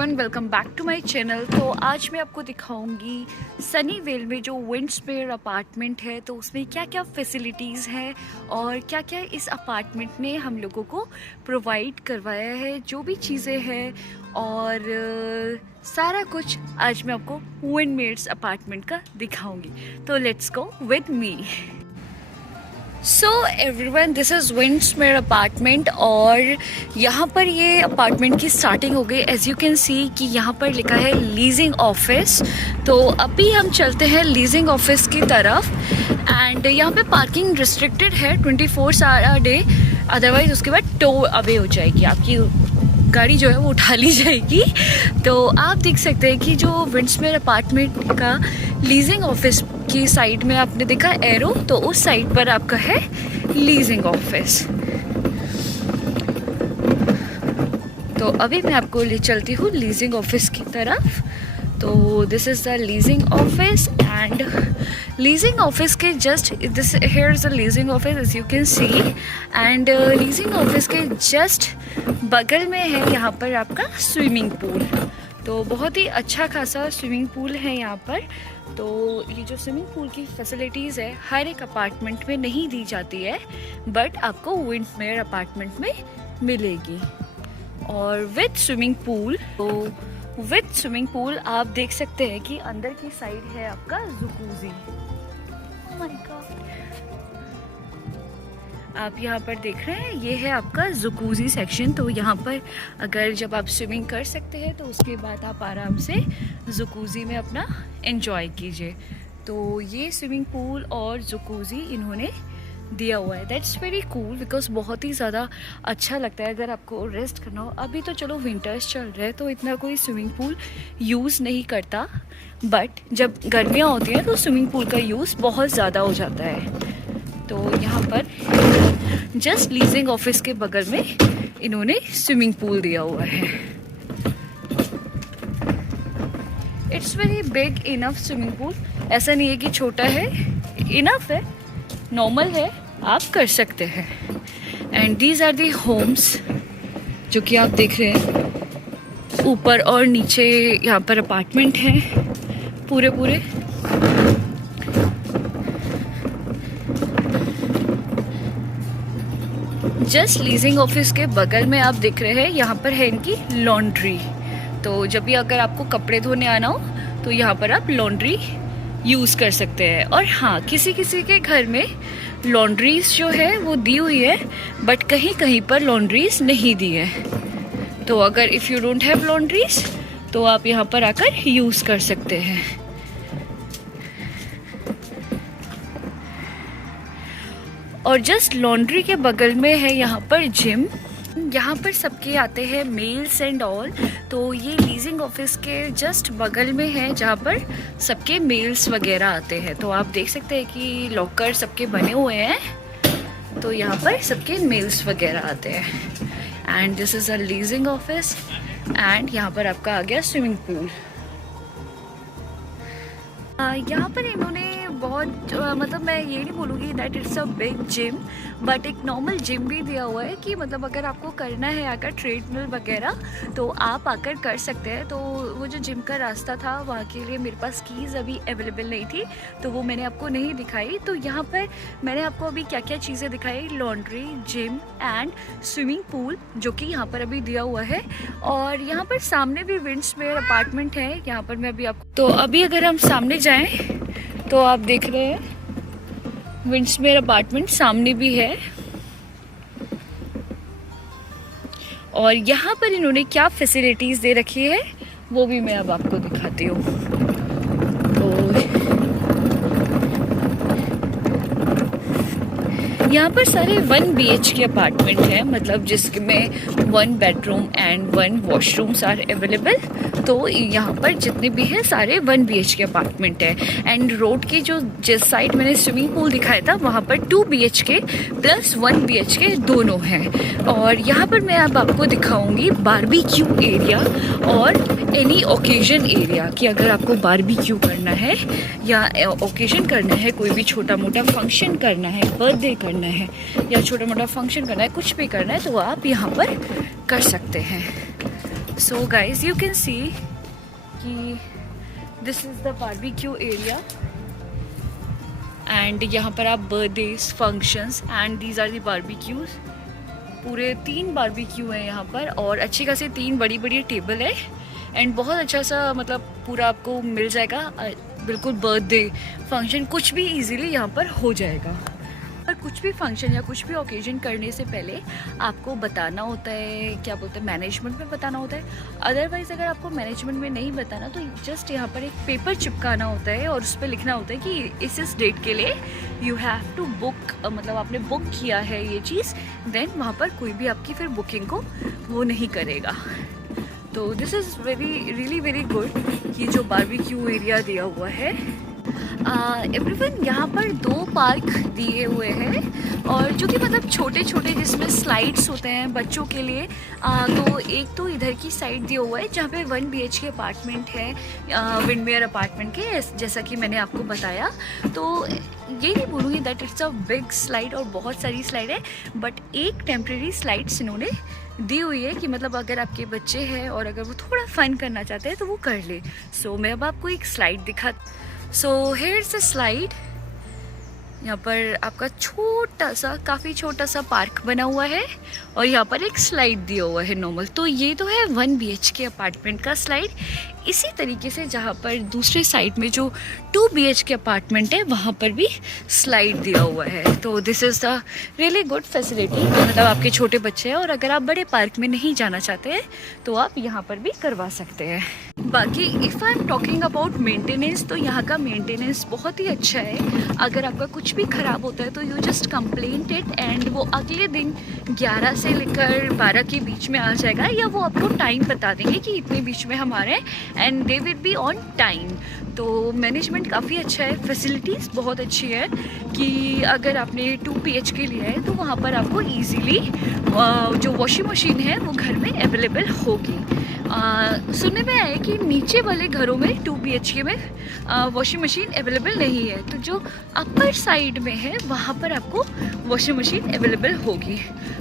Everyone, welcome back to my channel. तो आज मैं आपको दिखाऊंगी सनीवेल में जो विंड्समेयर अपार्टमेंट है, तो उसमें क्या क्या फैसिलिटीज़ हैं और क्या क्या इस अपार्टमेंट ने हम लोगों को प्रोवाइड करवाया है, जो भी चीज़ें हैं और सारा कुछ आज मैं आपको विंडमेयर्स अपार्टमेंट का दिखाऊंगी। तो let's go with me. So everyone, this is Windsmere apartment और यहाँ पर ये अपार्टमेंट की स्टार्टिंग हो गई। एज यू कैन सी कि यहाँ पर लिखा है लीजिंग ऑफिस। तो अभी हम चलते हैं लीजिंग ऑफिस की तरफ। एंड यहाँ पे पार्किंग रिस्ट्रिक्टेड है 24 आवर डे, अदरवाइज उसके बाद टो अवे हो जाएगी, आपकी गाड़ी जो है वो उठा ली जाएगी। तो आप देख सकते हैं कि जो विंड्समेयर अपार्टमेंट का लीजिंग ऑफिस की साइड में आपने देखा एरो, तो उस साइड पर आपका है लीजिंग ऑफिस। तो अभी मैं आपको ले चलती हूँ लीजिंग ऑफिस की तरफ। तो this is the leasing office and leasing office के just this here is the leasing office as you can see. And leasing office के जस्ट बगल में है यहाँ पर आपका स्विमिंग पूल। तो बहुत ही अच्छा खासा स्विमिंग पूल है यहाँ पर। तो ये जो स्विमिंग पूल की फैसिलिटीज़ है हर एक अपार्टमेंट में नहीं दी जाती है, बट आपको विंड्समेयर अपार्टमेंट में मिलेगी। और विद स्विमिंग पूल, तो विद स्विमिंग पूल आप देख सकते हैं कि अंदर की साइड है आपका जकूजी। ओह माय गॉड, आप यहाँ पर देख रहे हैं, ये है आपका जकूजी सेक्शन। तो यहाँ पर अगर जब आप स्विमिंग कर सकते हैं तो उसके बाद आप आराम से जकूजी में अपना एंजॉय कीजिए। तो ये स्विमिंग पूल और जकूजी इन्होंने दिया हुआ है। दैट्स वेरी कूल बिकॉज बहुत ही ज़्यादा अच्छा लगता है अगर आपको रेस्ट करना हो। अभी तो चलो विंटर्स चल रहे हैं तो इतना कोई स्विमिंग पूल यूज़ नहीं करता, बट जब गर्मियाँ होती हैं तो स्विमिंग पूल का यूज़ बहुत ज़्यादा हो जाता है। तो यहाँ पर जस्ट लीजिंग ऑफिस के बगल में इन्होंने स्विमिंग पूल दिया हुआ है। It's very big enough swimming pool, ऐसा नहीं है कि छोटा है, इनफ है, नॉर्मल है, आप कर सकते हैं। And these are the homes जो कि आप देख रहे हैं, ऊपर और नीचे यहाँ पर अपार्टमेंट हैं पूरे पूरे। जस्ट लीजिंग ऑफिस के बगल में आप देख रहे हैं यहाँ पर है इनकी लॉन्ड्री। तो जब भी अगर आपको कपड़े धोने आना हो तो यहाँ पर आप लॉन्ड्री यूज़ कर सकते हैं। और हाँ, किसी किसी के घर में लॉन्ड्रीज जो है वो दी हुई है, बट कहीं कहीं पर लॉन्ड्रीज नहीं दी है। तो अगर if you don't have laundries तो आप यहाँ पर आकर यूज़ कर सकते हैं। और जस्ट लॉन्ड्री के बगल में है यहाँ पर जिम। यहाँ पर सबके आते हैं मेल्स एंड ऑल। तो ये लीजिंग ऑफिस के जस्ट बगल में है जहाँ पर सबके मेल्स वगैरह आते हैं। तो आप देख सकते हैं कि लॉकर सबके बने हुए हैं, तो यहाँ पर सबके मेल्स वगैरह आते हैं। And this is a leasing office and यहाँ पर आपका आ गया स्विमिंग पूल। यहाँ पर इन्होंने बहुत मतलब मैं ये नहीं बोलूँगी that it's a big gym, but एक नॉर्मल जिम भी दिया हुआ है कि मतलब अगर आपको करना है आकर ट्रेडमिल वगैरह तो आप आकर कर सकते हैं। तो वो जो जिम का रास्ता था वहाँ के लिए मेरे पास कीज़ अभी अवेलेबल नहीं थी, तो वो मैंने आपको नहीं दिखाई। तो यहाँ पर मैंने आपको अभी क्या क्या चीज़ें दिखाई, laundry, gym and swimming pool जो कि यहाँ पर अभी दिया हुआ है। और यहाँ पर सामने भी विंड्समेयर अपार्टमेंट है, यहाँ पर मैं अभी आपको, तो अभी अगर हम सामने जाएँ तो आप देख रहे हैं विंड्समेयर अपार्टमेंट सामने भी है। और यहाँ पर इन्होंने क्या फैसिलिटीज़ दे रखी है वो भी मैं अब आपको दिखाती हूँ। तो यहाँ पर सारे 1 BHK अपार्टमेंट हैं, मतलब जिसमें 1 bedroom and 1 washrooms are available. तो यहाँ पर जितने भी हैं सारे 1 BHK अपार्टमेंट है। एंड रोड की जो जिस साइड मैंने स्विमिंग पूल दिखाया था वहाँ पर 2 BHK प्लस 1 BHK दोनों हैं। और यहाँ पर मैं अब आपको दिखाऊंगी बारबेक्यू एरिया और एनी ओकेजन एरिया, कि अगर आपको बारबेक्यू करना है या ओकेजन करना है, कोई भी छोटा मोटा फंक्शन करना है, बर्थडे करना है या छोटा मोटा फंक्शन करना है, कुछ भी करना है, तो आप यहाँ पर कर सकते हैं। So guys you can see कि this is the barbecue area and यहाँ पर आप birthdays functions and these are the barbecues. पूरे 3 बारबेक्यू हैं यहाँ पर और अच्छी खासी 3 बड़ी बड़ी टेबल है एंड बहुत अच्छा सा मतलब पूरा आपको मिल जाएगा। बिल्कुल बर्थडे फंक्शन कुछ भी इजीली यहाँ पर हो जाएगा। और कुछ भी फंक्शन या कुछ भी ओकेजन करने से पहले आपको बताना होता है, क्या बोलते हैं, मैनेजमेंट में बताना होता है। अदरवाइज़ अगर आपको मैनेजमेंट में नहीं बताना तो जस्ट यहाँ पर एक पेपर चिपकाना होता है और उस पर लिखना होता है कि इस डेट के लिए यू हैव टू बुक, मतलब आपने बुक किया है ये चीज़, देन वहाँ पर कोई भी आपकी फिर बुकिंग को वो नहीं करेगा। तो this is really very good ये जो बारबेक्यू एरिया दिया हुआ है। एवरीवन यहाँ पर 2 पार्क दिए हुए हैं और जो कि मतलब छोटे छोटे जिसमें स्लाइड्स होते हैं बच्चों के लिए। तो एक तो इधर की साइड दिया हुआ है जहाँ पे 1 BHK अपार्टमेंट है, विंडमेयर अपार्टमेंट के, जैसा कि मैंने आपको बताया। तो ये नहीं बोलूँगी that it's a big slide और बहुत सारी स्लाइड है, बट एक टेम्प्रेरी स्लाइड्स इन्होंने दी हुई है कि मतलब अगर आपके बच्चे हैं और अगर वो थोड़ा फन करना चाहते हैं तो वो कर ले। सो मैं अब आपको एक स्लाइड दिखा। So here is a slide. यहाँ पर आपका छोटा सा, काफ़ी छोटा सा पार्क बना हुआ है और यहाँ पर एक स्लाइड दिया हुआ है नॉर्मल। तो ये तो है 1 BHK अपार्टमेंट का स्लाइड। इसी तरीके से जहाँ पर दूसरे साइड में जो 2 BHK अपार्टमेंट है वहाँ पर भी स्लाइड दिया हुआ है। तो this is the really good facility. मतलब आपके छोटे बच्चे हैं और अगर आप बड़े पार्क में नहीं जाना चाहते हैं तो आप यहाँ पर भी करवा सकते हैं। बाकी if I am talking about maintenance, तो यहाँ का मेंटेनेंस बहुत ही अच्छा है। अगर आपका कुछ भी ख़राब होता है तो you just complaint it and वो अगले दिन 11 से लेकर 12 के बीच में आ जाएगा, या वो आपको टाइम बता देंगे कि इतने बीच में हमारे and they will be on time. तो मैनेजमेंट काफ़ी अच्छा है, फैसिलिटीज़ बहुत अच्छी है कि अगर आपने 2 BHK लिया है तो वहाँ पर आपको ईज़िली जो वॉशिंग मशीन है वो घर में अवेलेबल होगी। सुनने में आया कि नीचे वाले घरों में 2 BHK में वॉशिंग मशीन अवेलेबल नहीं है, तो जो अपर साइड में है वहाँ पर आपको वॉशिंग मशीन अवेलेबल होगी।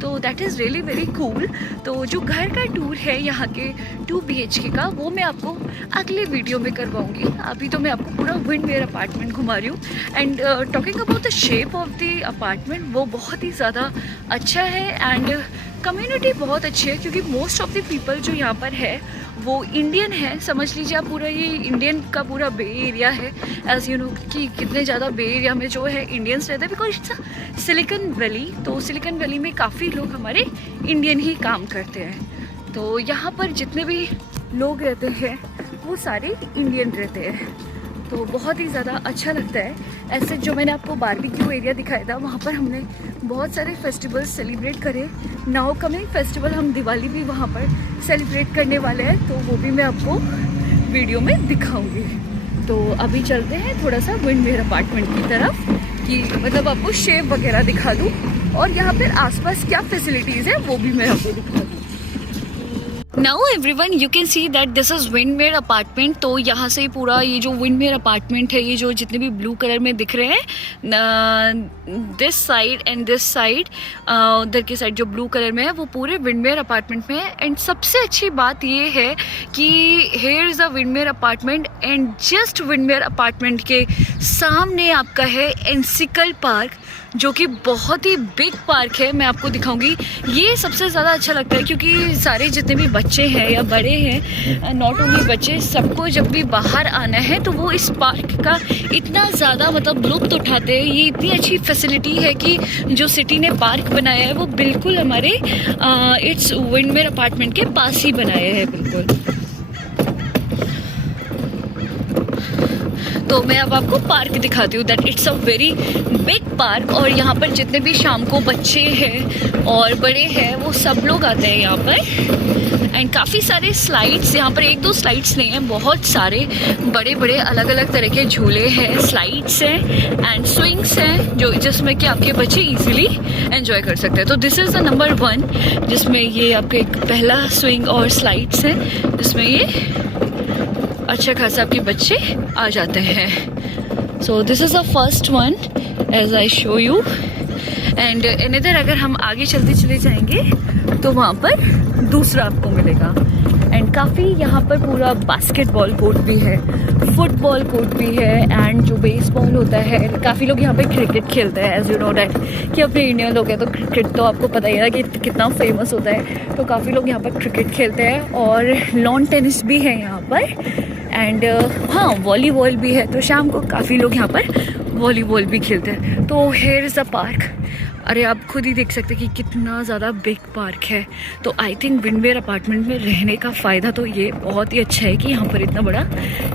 तो that is really very cool. तो जो घर का टूर है यहाँ के 2 BHK का वो मैं आपको अगले वीडियो में करवाऊँगी। अभी तो मैं आपको पूरा विंडमेयर अपार्टमेंट घुमा रही हूँ। And talking about the shape of the apartment, वो बहुत ही ज़्यादा अच्छा है एंड कम्युनिटी बहुत अच्छी है क्योंकि मोस्ट ऑफ द पीपल जो यहाँ पर है वो इंडियन है। समझ लीजिए आप पूरा ये इंडियन का पूरा बे एरिया है। एज यू नो कि कितने ज़्यादा बे एरिया में जो है इंडियंस रहते हैं, because it's a silicon valley. तो सिलिकॉन वैली में काफ़ी लोग हमारे इंडियन ही काम करते हैं। तो यहाँ पर जितने भी लोग रहते हैं वो सारे इंडियन रहते हैं। तो बहुत ही ज़्यादा अच्छा लगता है। ऐसे जो मैंने आपको बारबेक्यू एरिया दिखाया था वहाँ पर हमने बहुत सारे फेस्टिवल्स सेलिब्रेट करे। नाउ कमिंग फेस्टिवल हम दिवाली भी वहाँ पर सेलिब्रेट करने वाले हैं, तो वो भी मैं आपको वीडियो में दिखाऊंगी। तो अभी चलते हैं थोड़ा सा विंडमेयर अपार्टमेंट की तरफ कि मतलब आपको शेप वगैरह दिखा दूँ और यहाँ पर आसपास क्या फैसिलिटीज़ है वो भी मैं आपको दिखा दूँ। Now everyone you can see that this is Windmere apartment. तो यहाँ से पूरा ये जो विंडमेयर अपार्टमेंट है, ये जो जितने भी ब्लू कलर में दिख रहे हैं, this side and this side, उधर की साइड जो ब्लू कलर में है वो पूरे विंडमेयर अपार्टमेंट में है। एंड सबसे अच्छी बात ये है कि here is a Windmere apartment and just Windmere apartment के सामने आपका है एनसिकल पार्क, जो कि बहुत ही बिग पार्क है। मैं आपको दिखाऊंगी। ये सबसे ज़्यादा अच्छा लगता है क्योंकि सारे जितने भी बच्चे हैं या बड़े हैं, नॉट ओनली बच्चे, सबको जब भी बाहर आना है तो वो इस पार्क का इतना ज़्यादा मतलब लुत्फ़ उठाते हैं। ये इतनी अच्छी फैसिलिटी है कि जो सिटी ने पार्क बनाया है वो बिल्कुल हमारे इट्स विंडमेयर अपार्टमेंट के पास ही बनाया है बिल्कुल। तो मैं अब आपको पार्क दिखाती हूँ that it's a very big park. और यहाँ पर जितने भी शाम को बच्चे हैं और बड़े हैं वो सब लोग आते हैं यहाँ पर। एंड काफ़ी सारे स्लाइड्स, यहाँ पर 1-2 स्लाइड्स नहीं हैं, बहुत सारे बड़े बड़े अलग अलग तरह के झूले हैं, स्लाइड्स हैं एंड स्विंग्स हैं जो जिसमें कि आपके बच्चे इजीली एंजॉय कर सकते हैं। तो दिस इज़ द नंबर 1 जिसमें ये आपके एक पहला स्विंग और स्लाइड्स हैं जिसमें ये अच्छा खासा आपके बच्चे आ जाते हैं। So this is the first one as I show you. And इधर अगर हम आगे चलते चले जाएंगे तो वहाँ पर दूसरा आपको मिलेगा। एंड काफ़ी यहाँ पर पूरा बास्केटबॉल कोर्ट भी है, फुटबॉल कोर्ट भी है, एंड जो बेसबॉल होता है, काफ़ी लोग यहाँ पे क्रिकेट खेलते हैं। एज यू नो डैट कि अपने इंडियन लोग हैं तो क्रिकेट तो आपको पता ही है कि कितना फेमस होता है, तो काफ़ी लोग यहाँ पर क्रिकेट खेलते हैं। और लॉन टेनिस भी है यहाँ पर, एंड हाँ वॉलीबॉल भी है, तो शाम को काफ़ी लोग यहाँ पर वॉलीबॉल भी खेलते हैं। तो हेयर इज़ अ पार्क। अरे आप खुद ही देख सकते हैं कि कितना ज़्यादा बिग पार्क है। तो आई थिंक विंडवेयर अपार्टमेंट में रहने का फ़ायदा तो ये बहुत ही अच्छा है कि यहाँ पर इतना बड़ा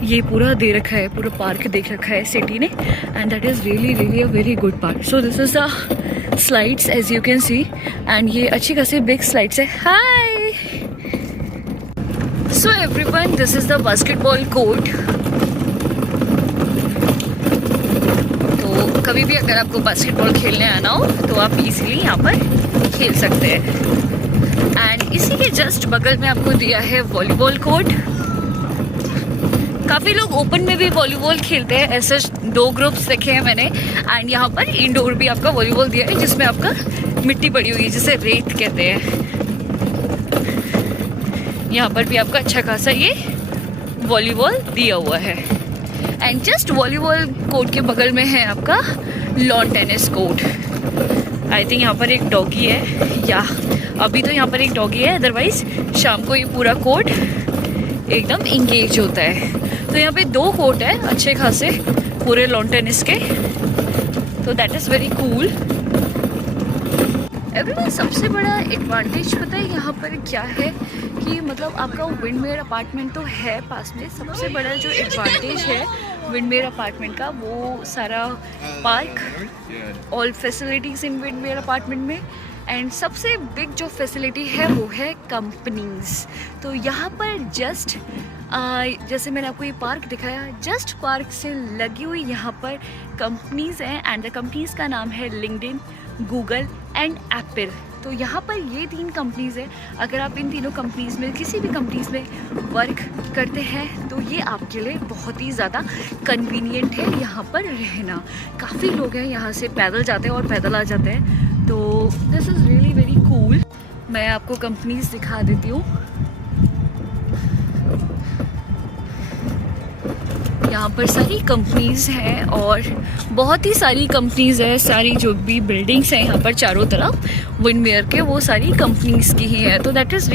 ये पूरा दे रखा है, पूरा पार्क देख रखा है सिटी ने, and that is really a very good park. So this is the slides as you can see, and ये अच्छी खासी बिग स्लाइड्स है। Hi, so everyone, this is the basketball court. तो कभी भी अगर आपको बास्केटबॉल खेलने आना हो तो आप इजीली यहाँ पर खेल सकते हैं। एंड इसी के जस्ट बगल में आपको दिया है वॉलीबॉल कोर्ट। काफ़ी लोग ओपन में भी वॉलीबॉल खेलते हैं, ऐसे 2 ग्रुप्स देखे हैं मैंने। एंड यहाँ पर इंडोर भी आपका वॉलीबॉल दिया है, जिसमें आपका मिट्टी पड़ी हुई है, जिसे रेत कहते हैं। यहाँ पर भी आपका अच्छा खासा ये वॉलीबॉल दिया हुआ है। एंड जस्ट वॉलीबॉल कोर्ट के बगल में है आपका lawn tennis court. I think यहाँ पर एक डॉगी है, या अभी तो यहाँ पर एक डॉगी है, अदरवाइज शाम को ये पूरा कोर्ट एकदम इंगेज होता है। तो यहाँ पे 2 कोर्ट है अच्छे खासे पूरे लॉन टेनिस के, तो that is very cool. Everyone, सबसे बड़ा एडवांटेज पता है यहाँ पर क्या है कि मतलब आपका विंडवेयर अपार्टमेंट तो है पास में। सबसे बड़ा जो एडवांटेज है विंडवेयर अपार्टमेंट का, वो सारा park, all facilities in Windware apartment में। एंड सबसे बिग जो फैसिलिटी है वो है कंपनीज़। तो यहाँ पर जस्ट जैसे मैंने आपको ये पार्क दिखाया, जस्ट पार्क से लगी हुई यहाँ पर कंपनीज़ हैं, एंड द कंपनीज़ का नाम है लिंक्डइन, गूगल एंड एप्पल। तो यहाँ पर ये 3 कंपनीज़ हैं। अगर आप इन तीनों कंपनीज़ में किसी भी कंपनीज़ में वर्क करते हैं तो ये आपके लिए बहुत ही ज़्यादा कन्वीनियंट है यहाँ पर रहना। काफ़ी लोग हैं यहाँ से पैदल जाते हैं और पैदल आ जाते हैं, तो this is really very cool. मैं आपको कंपनीज़ दिखा देती हूँ। यहाँ पर सारी कंपनीज़ हैं और बहुत ही सारी कंपनीज़ है। सारी जो भी बिल्डिंग्स हैं यहाँ पर चारों तरफ विंडवेयर के, वो सारी कंपनीज़ की ही है। तो दैट इज़,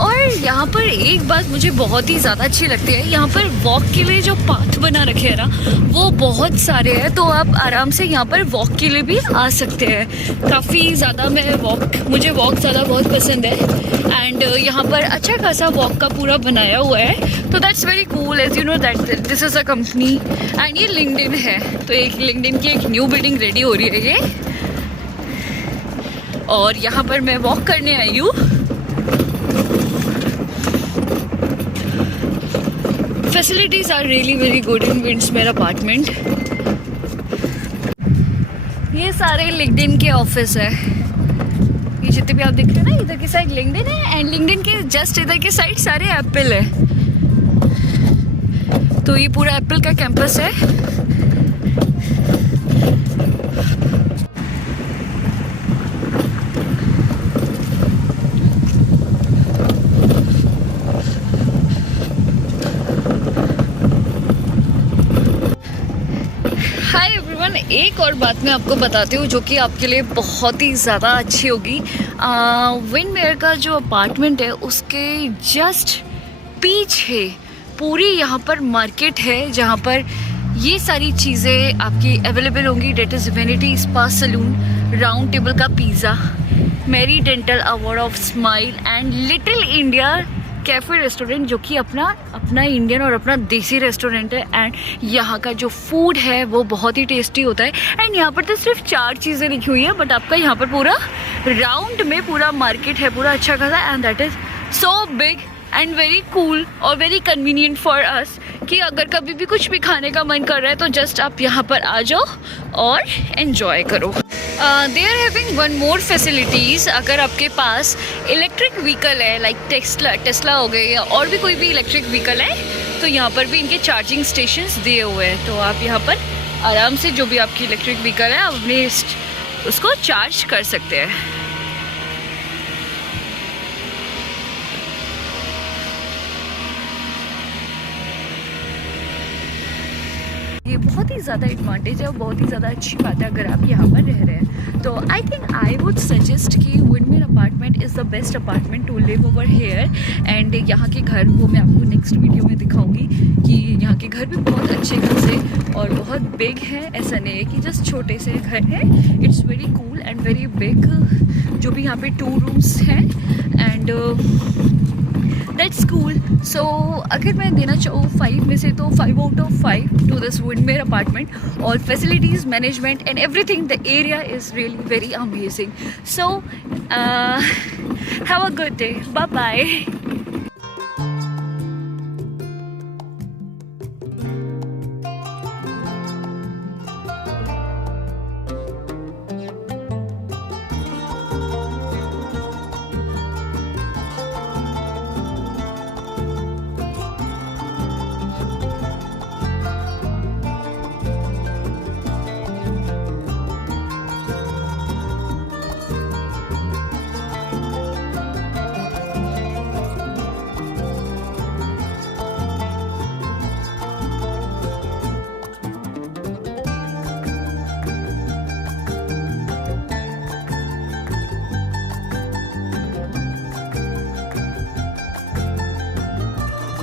और यहाँ पर एक बात मुझे बहुत ही ज़्यादा अच्छी लगती है, यहाँ पर वॉक के लिए जो पाथ बना रखे हैं ना, वो बहुत सारे हैं। तो आप आराम से यहाँ पर वॉक के लिए भी आ सकते हैं। काफ़ी ज़्यादा मुझे वॉक ज़्यादा बहुत पसंद है। एंड यहाँ पर अच्छा खासा वॉक का पूरा बनाया हुआ है, तो that's very cool. As you know that this is a company, and ये लिंक्डइन है। तो एक लिंक्डइन की एक न्यू बिल्डिंग रेडी हो रही है ये, और यहाँ पर मैं वॉक करने आई हूँ। Facilities are really very good in Windware apartment. ये सारे लिंक्डइन के ऑफिस है, ये जितने भी आप देख रहे हैं ना, इधर की साइड लिंक्डइन है, एंड लिंक्डइन के जस्ट इधर की साइड सारे एप्पल है। तो ये पूरा एप्पल का कैंपस है। हाय एवरीवन, एक और बात मैं आपको बताती हूँ जो कि आपके लिए बहुत ही ज़्यादा अच्छी होगी। विंडवेयर का जो अपार्टमेंट है उसके जस्ट पीछे पूरी यहाँ पर मार्केट है, जहाँ पर ये सारी चीज़ें आपकी अवेलेबल होंगी। That is vanity spa salon, round table का पिज़्ज़ा, मेरी dental, award of smile, and little India cafe restaurant, जो कि अपना इंडियन और अपना देसी रेस्टोरेंट है। एंड यहाँ का जो फूड है वो बहुत ही टेस्टी होता है। एंड यहाँ पर तो सिर्फ 4 चीज़ें लिखी हुई है, बट आपका यहाँ पर पूरा राउंड में पूरा मार्केट है, पूरा अच्छा खासा। And that is so big and very cool और वेरी कन्वीनियंट फॉर अस कि अगर कभी भी कुछ भी खाने का मन कर रहा है तो जस्ट आप यहाँ पर आ जाओ और एन्जॉय करो। They are having one more facilities. अगर आपके पास इलेक्ट्रिक व्हीकल है, लाइक टेस्ला हो गए या और भी कोई भी इलेक्ट्रिक व्हीकल है, तो यहाँ पर भी इनके चार्जिंग स्टेशंस दिए हुए हैं। तो आप यहाँ पर आराम से जो भी आपकी इलेक्ट्रिक व्हीकल है आप अपने उसको चार्ज कर सकते हैं। बहुत ही ज़्यादा एडवांटेज है और बहुत ही ज़्यादा अच्छी बात है अगर आप यहाँ पर रह रहे हैं। तो I think I would suggest कि Windmill apartment is the best apartment to live over here. And यहाँ के घर वो मैं आपको नेक्स्ट वीडियो में दिखाऊंगी कि यहाँ के घर भी बहुत अच्छे खासे और बहुत बिग है। ऐसा नहीं है कि जस्ट छोटे से घर हैं, it's very cool and very big. जो भी यहाँ पे 2 रूम्स हैं एंड दैट्स कूल। सो अगर मैं देना चाहूँ 5 में से तो 5 out of 5 to this windmill apartment. All facilities, management and everything, the area is really very amazing. So have a good day, bye bye.